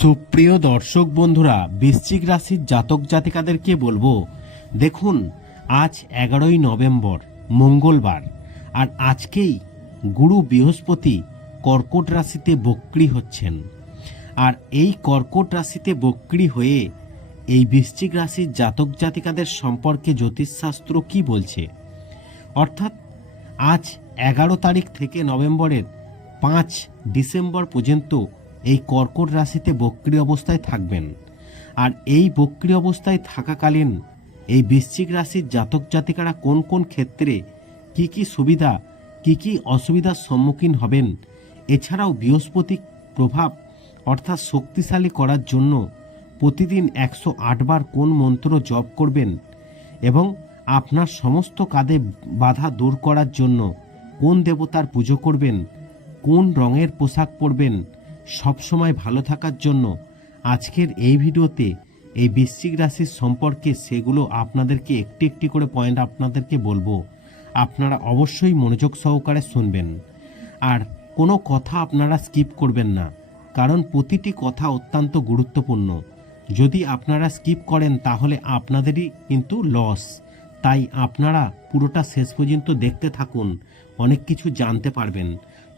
সুপ্রিয় দর্শক বন্ধুরা, বৃশ্চিক রাশির জাতক জাতিকাদেরকে বলব, দেখুন, আজ এগারোই নভেম্বর, মঙ্গলবার, আর আজকেই গুরু বৃহস্পতি কর্কট রাশিতে বক্রি হচ্ছেন। আর এই কর্কট রাশিতে বক্রি হয়ে এই বৃশ্চিক রাশির জাতক জাতিকাদের সম্পর্কে জ্যোতিষশাস্ত্র কি বলছে? অর্থাৎ, আজ এগারো তারিখ থেকে নভেম্বরের পাঁচ ডিসেম্বর পর্যন্ত এই কর্কট রাশিতে বক্রি অবস্থায় থাকবেন। আর এই বক্রি অবস্থায় থাকাকালীন এই বৃশ্চিক রাশির জাতক জাতিকারা কোন কোন ক্ষেত্রে কি কি সুবিধা, কি কি অসুবিধার সম্মুখীন হবেন, এছাড়াও বৃহস্পতি প্রভাব অর্থাৎ শক্তিশালী করার জন্য প্রতিদিন একশো বার কোন মন্ত্র জপ করবেন এবং আপনার সমস্ত কাঁধে বাধা দূর করার জন্য কোন দেবতার পুজো করবেন, কোন রঙের পোশাক পরবেন সবসময় ভালো থাকার জন্য আজকের এই ভিডিওতে এই বৃশ্চিক রাশির সম্পর্কে সেগুলো আপনাদেরকে একটি একটি করে পয়েন্ট আপনাদেরকে বলব। আপনারা অবশ্যই মনোযোগ সহকারে শুনবেন। আর কোনো কথা আপনারা স্কিপ করবেন না, কারণ প্রতিটি কথা অত্যন্ত গুরুত্বপূর্ণ। যদি আপনারা স্কিপ করেন, তাহলে আপনাদেরই কিন্তু লস। তাই আপনারা পুরোটা শেষ পর্যন্ত দেখতে থাকুন, অনেক কিছু জানতে পারবেন।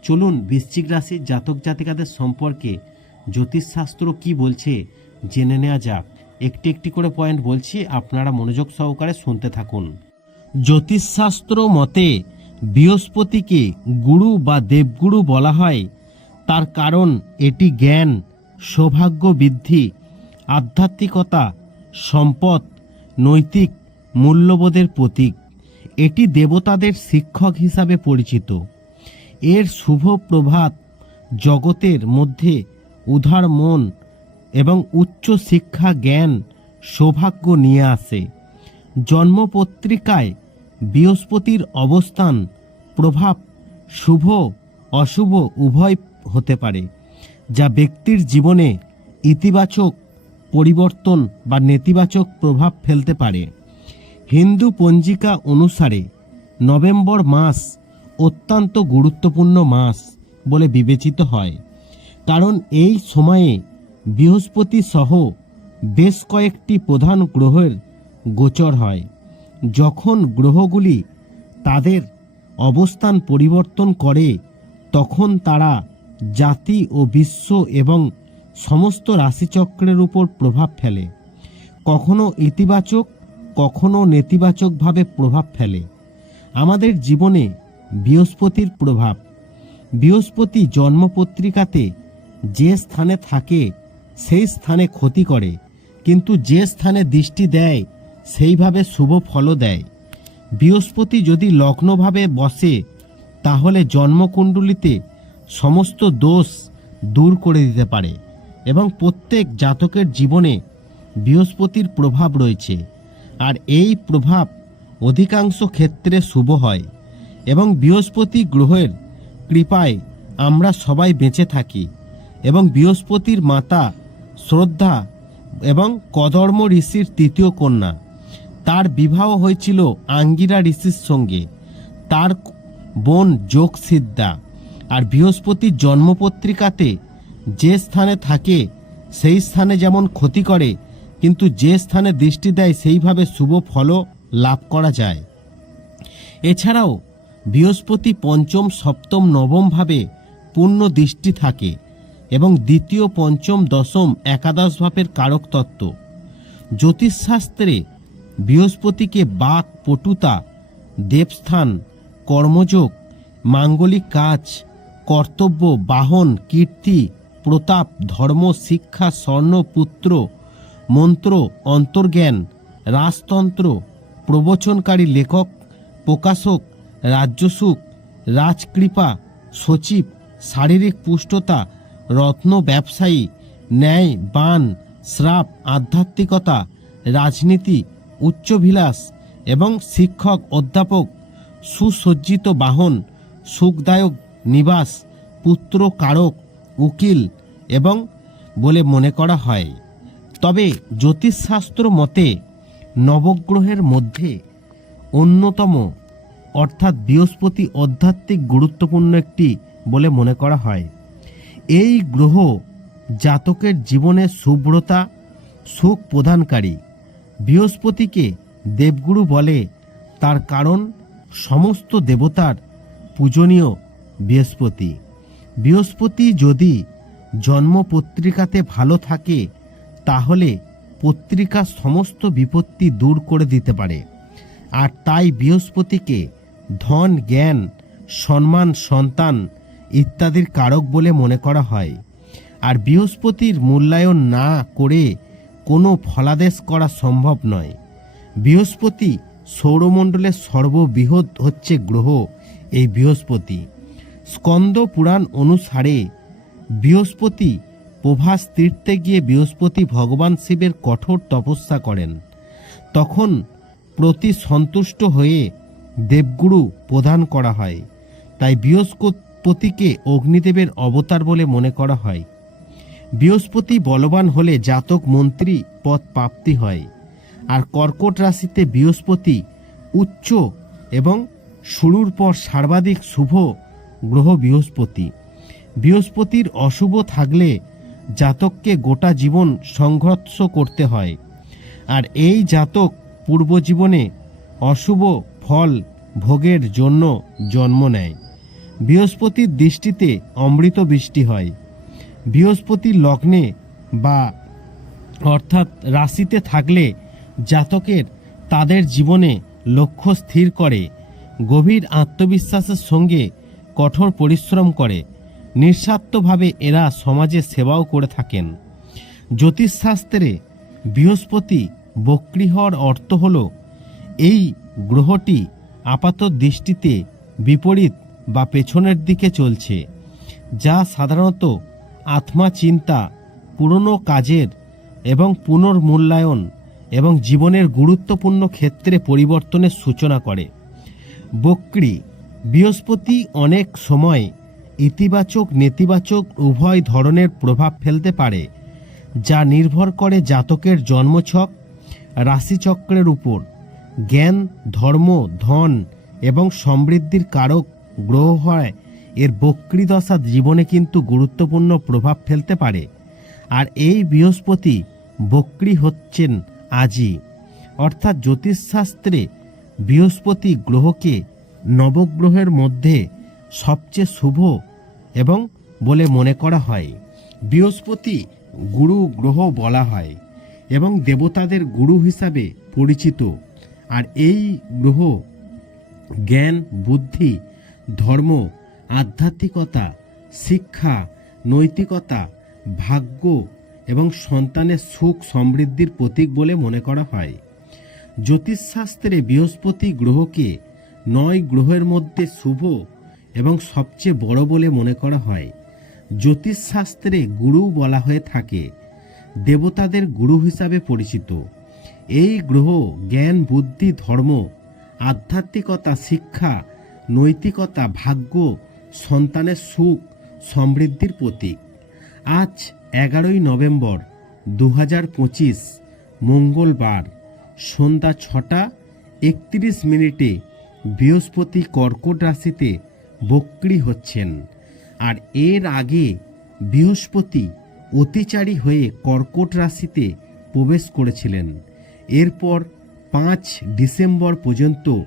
চলুন বৃশ্চিক রাশির জাতক জাতিকাদের সম্পর্কে জ্যোতিষশাস্ত্র কি বলছে জেনে নেওয়া যাক। একটি একটি করে পয়েন্ট বলছি, আপনারা মনোযোগ সহকারে শুনতে থাকুন। জ্যোতিষশাস্ত্র মতে, বৃহস্পতিকে গুরু বা দেবগুরু বলা হয়। তার কারণ এটি জ্ঞান, সৌভাগ্য বৃদ্ধি, আধ্যাত্মিকতা, সম্পদ, নৈতিক মূল্যবোধের প্রতীক। এটি দেবতাদের শিক্ষক হিসাবে পরিচিত। এর শুভ প্রভাত জগতের মধ্যে উদার মন এবং উচ্চ শিক্ষা জ্ঞান সৌভাগ্য নিয়ে আসে। জন্মপত্রিকায় বৃহস্পতির অবস্থান, প্রভাব, শুভ, অশুভ উভয় হতে পারে, যা ব্যক্তির জীবনে ইতিবাচক পরিবর্তন বা নেতিবাচক প্রভাব ফেলতে পারে। হিন্দু পঞ্জিকা অনুসারে নভেম্বর মাস অত্যন্ত গুরুত্বপূর্ণ মাস বলে বিবেচিত হয়। কারণ এই সময়ে বৃহস্পতি সহ বেশ কয়েকটি প্রধান গ্রহের গোচর হয়। যখন গ্রহগুলি তাদের অবস্থান পরিবর্তন করে, তখন তারা জাতি ও বিশ্ব এবং সমস্ত রাশিচক্রের উপর প্রভাব ফেলে। কখনো ইতিবাচক, কখনো নেতিবাচকভাবে প্রভাব ফেলে। আমাদের জীবনে বৃহস্পতির প্রভাব। বৃহস্পতি জন্মপত্রিকাতে যে স্থানে থাকে, সেই স্থানে ক্ষতি করে। কিন্তু যে স্থানে দৃষ্টি দেয়, সেইভাবে শুভ ফলও দেয়। বৃহস্পতি যদি লগ্নভাবে বসে, তাহলে জন্মকুণ্ডলিতে সমস্ত দোষ দূর করে দিতে পারে এবং প্রত্যেক জাতকের জীবনে বৃহস্পতির প্রভাব রয়েছে। আর এই প্রভাব অধিকাংশ ক্ষেত্রে শুভ হয়। এবং বৃহস্পতি গ্রহের কৃপায় আমরা সবাই বেঁচে থাকি এবং বৃহস্পতির মাতা শ্রদ্ধা এবং কদর্ম ঋষির তৃতীয় কন্যা। তার বিবাহ হয়েছিল আঙ্গিরা ঋষির সঙ্গে। তার বোন যোগ সিদ্ধা আর বৃহস্পতির জন্মপত্রিকাতে যে স্থানে থাকে সেই স্থানে যেমন ক্ষতি করে, কিন্তু যে স্থানে দৃষ্টি দেয় সেইভাবে শুভ ফলও লাভ করা যায়। এছাড়াও বৃহস্পতি পঞ্চম, সপ্তম নবমভাবে পূর্ণ দৃষ্টি থাকে এবং দ্বিতীয়, পঞ্চম, দশম একাদশ ভাবের কারক তত্ত্ব। জ্যোতিষশাস্ত্রে বৃহস্পতিকে বাক, পটুতা, দেবস্থান, কর্মযোগ, মাঙ্গলিক কাজ, কর্তব্য, বাহন, কীর্তি, প্রতাপ, ধর্ম, শিক্ষা, স্বর্ণ, পুত্র, মন্ত্র, অন্তর্জ্ঞান, রাজতন্ত্র, প্রবচনকারী লেখক, প্রকাশক রাজ্যসুখ রাজকৃপা, সচিব, শারীরিক পুষ্টতা, রত্ন ব্যবসায়ী, ন্যায়, বান, শ্রাপ, আধ্যাত্মিকতা, রাজনীতি উচ্চভিলাস এবং শিক্ষক, অধ্যাপক, সুসজ্জিত বাহন, সুখদায়ক নিবাস, পুত্র কারক, উকিল এবং বলে মনে করা হয়। তবে জ্যোতিষশাস্ত্র মতে নবগ্রহের মধ্যে অন্যতম অর্থাৎ বৃহস্পতি আধ্যাত্মিক গুরুত্বপূর্ণ একটি বলে মনে করা হয়। এই গ্রহ জাতকের জীবনে শুভ্রতা সুখ প্রদানকারী। বৃহস্পতিকে দেবগুরু বলে, তার কারণ সমস্ত দেবতার পূজনীয় বৃহস্পতি। বৃহস্পতি যদি জন্ম পত্রিকাতে ভালো থাকে, তাহলে পত্রিকা সমস্ত বিপত্তি দূর করে দিতে পারে। আর তাই বৃহস্পতিকে ধন, জ্ঞান, সম্মান, সন্তান ইত্যাদির কারক বলে মনে করা হয়। আর বৃহস্পতির মূল্যায়ন না করে কোনো ফলাদেশ করা সম্ভব নয়। বৃহস্পতি সৌরমণ্ডলের সর্ববৃহৎ হচ্ছে গ্রহ, এই বৃহস্পতি। স্কন্দ পুরাণ অনুসারে বৃহস্পতি প্রভাস তীর্থে গিয়ে বৃহস্পতি ভগবান শিবের কঠোর তপস্যা করেন। তখন প্রতি সন্তুষ্ট হয়ে দেবগুরু প্রদান করা হয়। তাই বৃহস্পতিকে অগ্নিদেবের অবতার বলে মনে করা হয়। বৃহস্পতি বলবান হলে জাতক মন্ত্রী পদ প্রাপ্তি হয়। আর কর্কট রাশিতে বৃহস্পতি উচ্চ এবং শুরুর পর সর্বাধিক শুভ গ্রহ বৃহস্পতি। বৃহস্পতির অশুভ থাকলে জাতককে গোটা জীবন সংঘর্ষ করতে হয়। আর এই জাতক পূর্বজীবনে অশুভ ফল ভোগের জন্য জন্ম নেয়। বৃহস্পতির দৃষ্টিতে অমৃত বৃষ্টি হয়। বৃহস্পতির লগ্নে বা অর্থাৎ রাশিতে থাকলে জাতকের তাদের জীবনে লক্ষ্য স্থির করে, গভীর আত্মবিশ্বাসের সঙ্গে কঠোর পরিশ্রম করে, নিঃস্বার্থভাবে এরা সমাজে সেবাও করে থাকেন। জ্যোতিষশাস্ত্রে বৃহস্পতি বক্রী হওয়ার অর্থ হল, এই গ্রহটি আপাত দৃষ্টিতে বিপরীত বা পেছনের দিকে চলছে, যা সাধারণত আত্মা চিন্তা, পুরনো কাজের এবং পুনর্মূল্যায়ন এবং জীবনের গুরুত্বপূর্ণ ক্ষেত্রে পরিবর্তনের সূচনা করে। বক্রী বৃহস্পতি অনেক সময় ইতিবাচক, নেতিবাচক উভয় ধরনের প্রভাব ফেলতে পারে, যা নির্ভর করে জাতকের জন্মছক, রাশিচক্রের উপর। জ্ঞান, ধর্ম, ধন এবং সমৃদ্ধির কারক গ্রহ হয়, এর বক্রীদশা জীবনে কিন্তু গুরুত্বপূর্ণ প্রভাব ফেলতে পারে। আর এই বৃহস্পতি বক্রী হচ্ছেন আজই অর্থাৎ জ্যোতিষশাস্ত্রে বৃহস্পতি গ্রহকে নবগ্রহের মধ্যে সবচেয়ে শুভ এবং বলে মনে করা হয়। বৃহস্পতি গুরু গ্রহ বলা হয় এবং দেবতাদের গুরু হিসাবে পরিচিত। আর এই গ্রহ, জ্ঞান, বুদ্ধি, ধর্ম, আধ্যাত্মিকতা, শিক্ষা, নৈতিকতা, ভাগ্য এবং সন্তানের সুখ সমৃদ্ধির প্রতীক বলে মনে করা হয়। জ্যোতিষশাস্ত্রে বৃহস্পতি গ্রহকে নয় গ্রহের মধ্যে শুভ এবং সবচেয়ে বড় বলে মনে করা হয়। জ্যোতিষশাস্ত্রে গুরু বলা হয়ে থাকে। দেবতাদের গুরু হিসাবে পরিচিত। এই গ্রহ জ্ঞান, বুদ্ধি, ধর্ম, আধ্যাত্মিকতা, শিক্ষা, নৈতিকতা, ভাগ্য, সন্তানের সুখ, সমৃদ্ধির প্রতীক। আজ এগারোই নভেম্বর দু হাজার পঁচিশ, মঙ্গলবার, সন্ধ্যা ছটা একত্রিশ মিনিটে বৃহস্পতি কর্কট রাশিতে বক্রী হচ্ছেন আর এর আগে বৃহস্পতি অতিচারী হয়ে কর্কট রাশিতে প্রবেশ করেছিলেন। এরপর পাঁচ ডিসেম্বর পর্যন্ত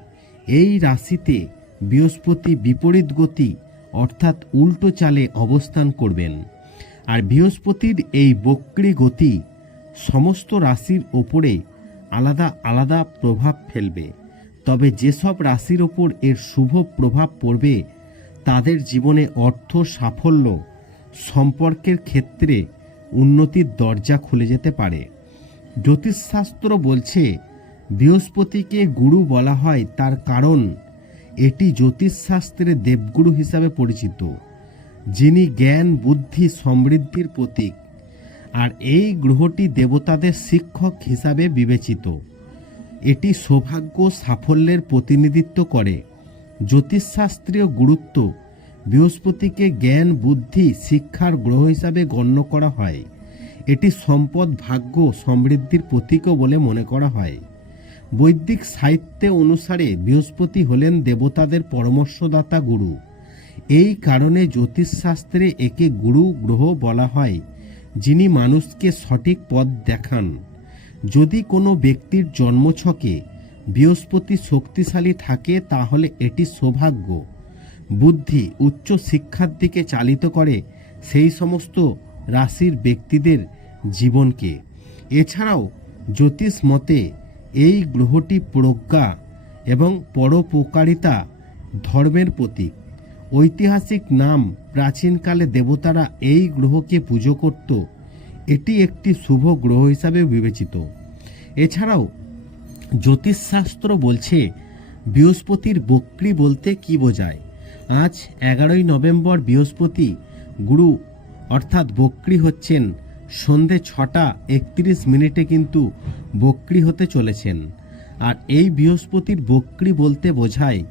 এই রাশিতে বৃহস্পতি বিপরীত গতি অর্থাৎ উল্টো চালে অবস্থান করবেন। আর বৃহস্পতির এই বক্রী গতি সমস্ত রাশির ওপরে আলাদা আলাদা প্রভাব ফেলবে। তবে যেসব রাশির ওপর এর শুভ প্রভাব পড়বে, তাদের জীবনে অর্থ সাফল্য সম্পর্কের ক্ষেত্রে উন্নতির দরজা খুলে যেতে পারে। জ্যোতিষশাস্ত্র বলছে, বৃহস্পতিকে গুরু বলা হয় তার কারণ। এটি জ্যোতিষশাস্ত্রে দেবগুরু হিসাবে পরিচিত, যিনি জ্ঞান, বুদ্ধি, সমৃদ্ধির প্রতীক। আর এই গ্রহটি দেবতাদের শিক্ষক হিসাবে বিবেচিত। এটি সৌভাগ্য সাফল্যের প্রতিনিধিত্ব করে। জ্যোতিষশাস্ত্রীয় গুরুত্ব বৃহস্পতিকে জ্ঞান, বুদ্ধি, শিক্ষার গ্রহ হিসাবে গণ্য করা হয়। এটি সম্পদ, ভাগ্য সমৃদ্ধির প্রতীকও বলে মনে করা হয়। বৈদিক সাহিত্যে অনুসারে বৃহস্পতি হলেন দেবতাদের পরামর্শদাতা গুরু। এই কারণে জ্যোতিষশাস্ত্রে একে গুরু গ্রহ বলা হয়, যিনি মানুষকে সঠিক পথ দেখান। যদি কোনো ব্যক্তির জন্মছকে বৃহস্পতি শক্তিশালী থাকে, তাহলে এটি সৌভাগ্য। বুদ্ধি উচ্চ শিক্ষার দিকে চালিত করে, সেই সমস্ত রাশির ব্যক্তিদের জীবনকে। এছাড়াও জ্যোতিষ মতে এই গ্রহটি প্রজ্ঞা এবং পরোপকারিতা ধর্মের প্রতীক। ঐতিহাসিক নাম প্রাচীনকালে দেবতারা এই গ্রহকে পুজো করত। এটি একটি শুভ গ্রহ হিসাবে বিবেচিত। এছাড়াও জ্যোতিষশাস্ত্র বলছে, বৃহস্পতির বক্রি বলতে কি বোঝায়? আজ এগারোই নভেম্বর বৃহস্পতি গুরু অর্থাৎ বক্রি হচ্ছেন সন্ধে ছটা একত্রিশ মিনিটে কিন্তু বক্রি হতে চলেছেন। আর এই বৃহস্পতির বক্রি বলতে বোঝায়,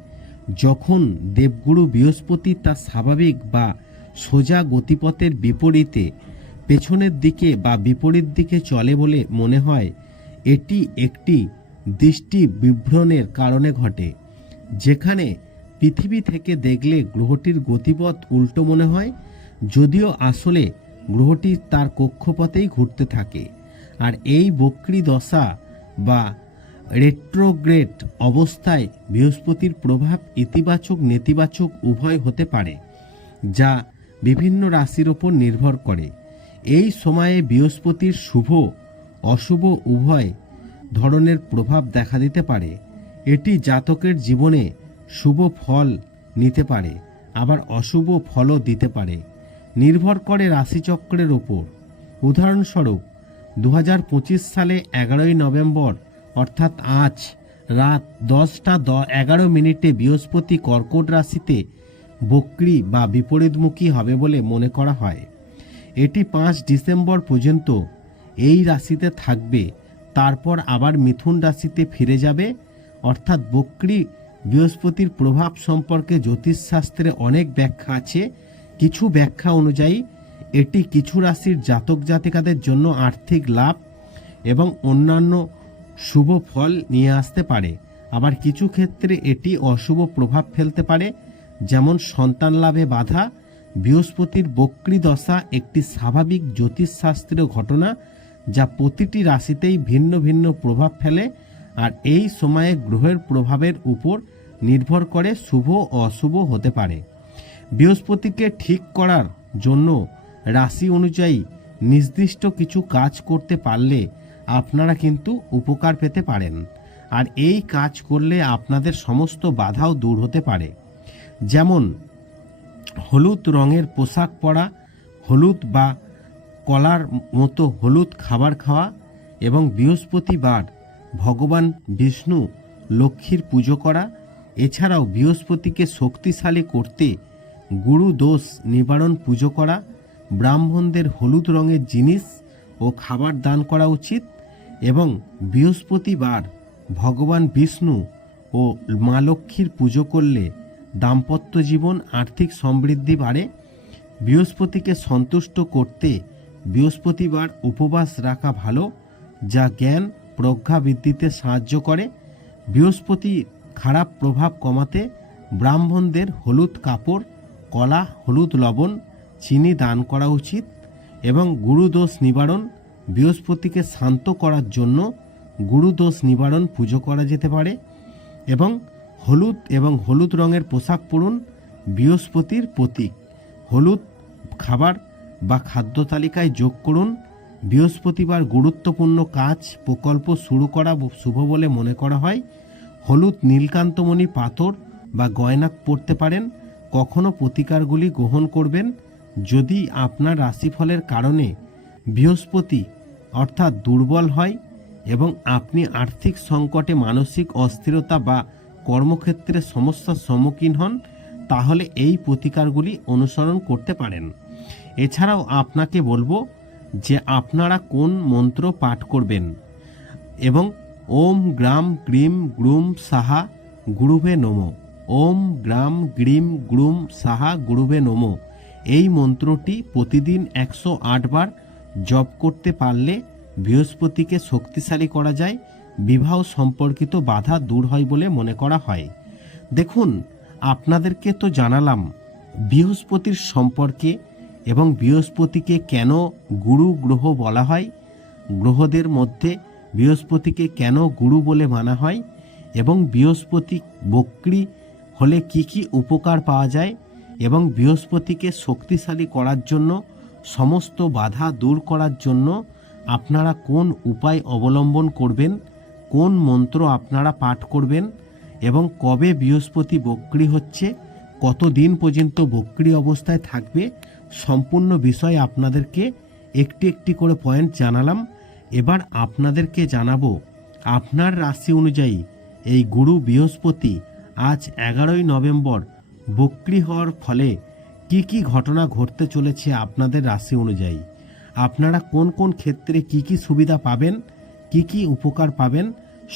যখন দেবগুরু বৃহস্পতি তার স্বাভাবিক বা সোজা গতিপথের বিপরীতে পেছনের দিকে বা বিপরীত দিকে চলে বলে মনে হয়, এটি একটি দৃষ্টি বিভ্রণের কারণে ঘটে। যেখানে পৃথিবী থেকে দেখলে গ্রহটির গতিপথ উল্টো মনে হয়, যদিও আসলে গ্রহটি তার কক্ষপথেই ঘুরতে থাকে। আর এই বক্রি দশা বা রেট্রোগ্রেড অবস্থায় বৃহস্পতির প্রভাব ইতিবাচক নেতিবাচক উভয় হতে পারে, যা বিভিন্ন রাশির ওপর নির্ভর করে। এই সময়ে বৃহস্পতির শুভ, অশুভ উভয় ধরনের প্রভাব দেখা দিতে পারে। এটি জাতকের জীবনে শুভ ফল নিতে পারে, আবার অশুভ ফলও দিতে পারে। নির্ভর করে রাশিচক্রের ওপর। উদাহরণস্বরূপ দু হাজার পঁচিশ সালে এগারোই নভেম্বর, অর্থাৎ আজ, রাত দশটা দ, এগারো মিনিটে বৃহস্পতি কর্কট রাশিতে বক্রি বা বিপরীতমুখী হবে বলে মনে করা হয়। এটি পাঁচ ডিসেম্বর পর্যন্ত এই রাশিতে থাকবে, তারপর আবার মিথুন রাশিতে ফিরে যাবে। অর্থাৎ বক্রি বৃহস্পতির প্রভাব সম্পর্কে জ্যোতিষশাস্ত্রে অনেক ব্যাখ্যা আছে। কিছু ব্যাখ্যা অনুযায়ী, এটি কিছু রাশির জাতক জাতিকাদের জন্য আর্থিক লাভ এবং অন্যান্য শুভ ফল নিয়ে আসতে পারে। আবার কিছু ক্ষেত্রে এটি অশুভ প্রভাব ফেলতে পারে, যেমন সন্তান লাভে বাধা, বৃহস্পতির বক্রি দশা একটি স্বাভাবিক জ্যোতিষশাস্ত্রীয় ঘটনা যা প্রতিটি রাশিতেই ভিন্ন ভিন্ন প্রভাব ফেলে আর এই সময়ে গ্রহের প্রভাবের উপর নির্ভর করে শুভ অশুভ হতে পারে। বৃহস্পতিকে ঠিক করার জন্য রাশি অনুযায়ী নির্দিষ্ট কিছু কাজ করতে পারলে আপনারা কিন্তু উপকার পেতে পারেন। আর এই কাজ করলে আপনাদের সমস্ত বাধাও দূর হতে পারে। যেমন, হলুদ রঙের পোশাক পরা, হলুদ বা কলার মতো হলুদ খাবার খাওয়া এবং বৃহস্পতিবার ভগবান বিষ্ণু লক্ষ্মীর পুজো করা। এছাড়াও বৃহস্পতিকে শক্তিশালী করতে গুরু দোষ নিবারণ পুজো করা, ব্রাহ্মণদের হলুদ রঙের জিনিস ও খাবার দান করা উচিত এবং বৃহস্পতিবার ভগবান বিষ্ণু ও মা লক্ষ্মীর পুজো করলে দাম্পত্য জীবন আর্থিক সমৃদ্ধি বাড়ে। বৃহস্পতিকে সন্তুষ্ট করতে বৃহস্পতিবার উপবাস রাখা ভালো, যা জ্ঞান, প্রজ্ঞা বৃদ্ধিতে সাহায্য করে। বৃহস্পতি খারাপ প্রভাব কমাতে ব্রাহ্মণদের হলুদ কাপড় কলা, হলুদ, লবণ, চিনি দান করা উচিত এবং গুরুদোষ নিবারণ বৃহস্পতিকে শান্ত করার জন্য গুরুদোষ নিবারণ পুজো করা যেতে পারে এবং হলুদ এবং হলুদ রঙের পোশাক পরুন বৃহস্পতির প্রতীক। হলুদ খাবার বা খাদ্য তালিকায় যোগ করুন। বৃহস্পতিবার গুরুত্বপূর্ণ কাজ, প্রকল্প শুরু করা শুভ বলে মনে করা হয়। হলুদ নীলকান্তমণি পাথর বা গয়না পরতে পারেন। কখনো প্রতিকারগুলি গ্রহণ করবেন যদি আপনার রাশিফলের কারণে বৃহস্পতি অর্থাৎ দুর্বল হয় এবং আপনি আর্থিক সংকটে মানসিক অস্থিরতা বা কর্মক্ষেত্রে সমস্যার সম্মুখীন হন, তাহলে এই প্রতিকারগুলি অনুসরণ করতে পারেন। এছাড়াও আপনাকে বলব যে আপনারা কোন মন্ত্র পাঠ করবেন এবং ওম গ্রাম গ্রিম গ্রুম সাহা গুরুভে নমো। ওম গ্রাম গ্রিম গ্রুম সাহা গুরুভে নমো। এই মন্ত্রটি প্রতিদিন একশো আট বার জপ করতে পারলে বৃহস্পতিকে শক্তিশালী করা যায়, বিবাহ সম্পর্কিত বাধা দূর হয় বলে মনে করা হয়। দেখুন, আপনাদেরকে তো জানালাম, বৃহস্পতির সম্পর্কে এবং বৃহস্পতিকে কেন গুরু গ্রহ বলা হয়, গ্রহদের মধ্যে বৃহস্পতিকে কেন গুরু বলে মানা হয় এবং বৃহস্পতি বক্রি হলে কি কি উপকার পাওয়া যায় এবং বৃহস্পতিকে শক্তিশালী করার জন্য, সমস্ত বাধা দূর করার জন্য আপনারা কোন উপায় অবলম্বন করবেন, কোন মন্ত্র আপনারা পাঠ করবেন এবং কবে বৃহস্পতি বক্রি হচ্ছে কত দিন পর্যন্ত বক্রি অবস্থায় থাকবে, সম্পূর্ণ বিষয় আপনাদেরকে একটি একটি করে পয়েন্ট জানালাম। এবার আপনাদেরকে জানাব, আপনার রাশি অনুযায়ী এই গুরু বৃহস্পতি আজ এগারোই নভেম্বর, বক্রি হওয়ার ফলে কি কি ঘটনা ঘটতে চলেছে আপনাদের রাশি অনুযায়ী? আপনারা কোন কোন ক্ষেত্রে কি কি সুবিধা পাবেন, কি কি উপকার পাবেন,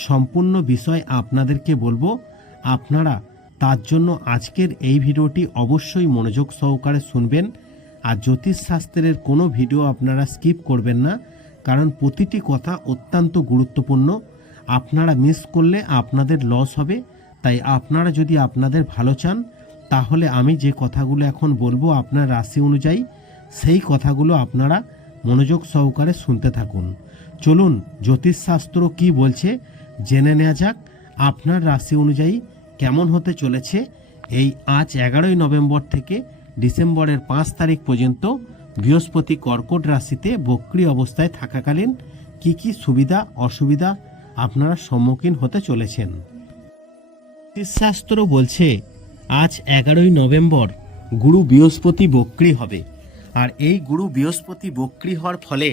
সম্পূর্ণ বিষয় আপনাদেরকে বলব। আপনারা তার জন্য আজকের এই ভিডিওটি অবশ্যই মনোযোগ সহকারে শুনবেন। আর জ্যোতিষশাস্ত্রের কোনো ভিডিও আপনারা স্কিপ করবেন না, কারণ প্রতিটি কথা অত্যন্ত গুরুত্বপূর্ণ। আপনারা মিস করলে আপনাদের লস হবে। তাই আপনারা যদি আপনাদের ভালো চান, তাহলে আমি যে কথাগুলো এখন বলব আপনার রাশি অনুযায়ী, সেই কথাগুলো আপনারা মনোযোগ সহকারে শুনতে থাকুন। চলুন জ্যোতিষশাস্ত্র কি বলছে, জেনে নেওয়া যাক আপনার রাশি অনুযায়ী কেমন হতে চলেছে এই আজ এগারোই নভেম্বর থেকে ডিসেম্বরের পাঁচ তারিখ পর্যন্ত বৃহস্পতি কর্কট রাশিতে বক্রি অবস্থায় থাকাকালীন কি কি সুবিধা, অসুবিধা আপনারা সম্মুখীন হতে চলেছেন। জ্যোতিষশাস্ত্র বলছে, আজ এগারোই নভেম্বর, গুরু বৃহস্পতি বক্রি হবে। আর এই গুরু বৃহস্পতি বক্রি হওয়ার ফলে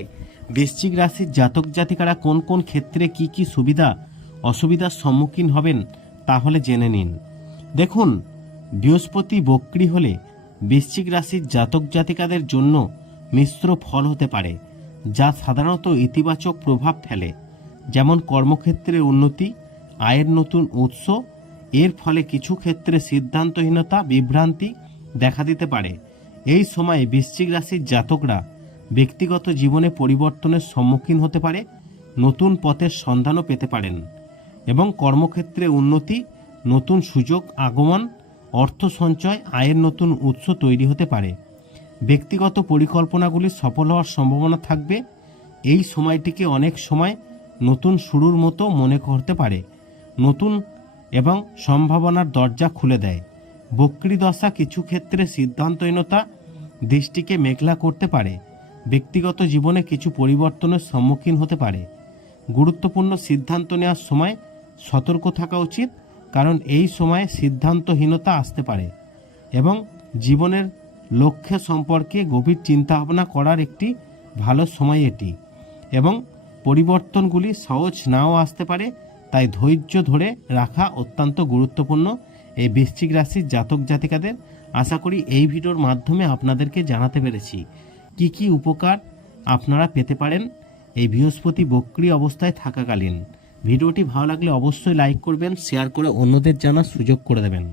বৃশ্চিক রাশির জাতক জাতিকারা কোন কোন ক্ষেত্রে কি কি সুবিধা, অসুবিধার সম্মুখীন হবেন, তাহলে জেনে নিন। দেখুন, বৃহস্পতি বক্রি হলে বৃশ্চিক রাশির জাতক জাতিকাদের জন্য মিশ্র ফল হতে পারে, যা সাধারণত ইতিবাচক প্রভাব ফেলে। যেমন কর্মক্ষেত্রে উন্নতি, আয়ের নতুন উৎস এর ফলে কিছু ক্ষেত্রে সিদ্ধান্তহীনতা, বিভ্রান্তি দেখা দিতে পারে। এই সময়ে বৃশ্চিক রাশির জাতকরা ব্যক্তিগত জীবনে পরিবর্তনের সম্মুখীন হতে পারে, নতুন পথের সন্ধানও পেতে পারেন এবং কর্মক্ষেত্রে উন্নতি, নতুন সুযোগ, আগমন, অর্থ সঞ্চয়, আয়ের নতুন উৎস তৈরি হতে পারে। ব্যক্তিগত পরিকল্পনাগুলি সফল হওয়ার সম্ভাবনা থাকবে। এই সময়টিকে অনেক সময় নতুন শুরুর মতো মনে করতে পারে। নতুন এবং সম্ভাবনার দরজা খুলে দেয়। বক্রি দশা কিছু ক্ষেত্রে সিদ্ধান্তহীনতা, দৃষ্টিকে মেঘলা করতে পারে। ব্যক্তিগত জীবনে কিছু পরিবর্তনের সম্মুখীন হতে পারে। গুরুত্বপূর্ণ সিদ্ধান্ত নেওয়ার সময় সতর্ক থাকা উচিত, কারণ এই সময়ে সিদ্ধান্তহীনতা আসতে পারে এবং জীবনের লক্ষ্য সম্পর্কে গভীর চিন্তাভাবনা করার একটি ভালো সময় এটি এবং পরিবর্তনগুলি সহজ নাও আসতে পারে। তাই ধৈর্য ধরে রাখা অত্যন্ত গুরুত্বপূর্ণ। এই বৃশ্চিক রাশির জাতক জাতিকাদের আশা করি এই ভিডিওর মাধ্যমে আপনাদেরকে জানাতে পেরেছি। কি কি উপকার আপনারা পেতে পারেন এই বৃহস্পতি বক্রি অবস্থায় থাকাকালীন। ভিডিওটি ভালো লাগলে অবশ্যই লাইক করবেন, শেয়ার করে অন্যদের জানার সুযোগ করে দেবেন।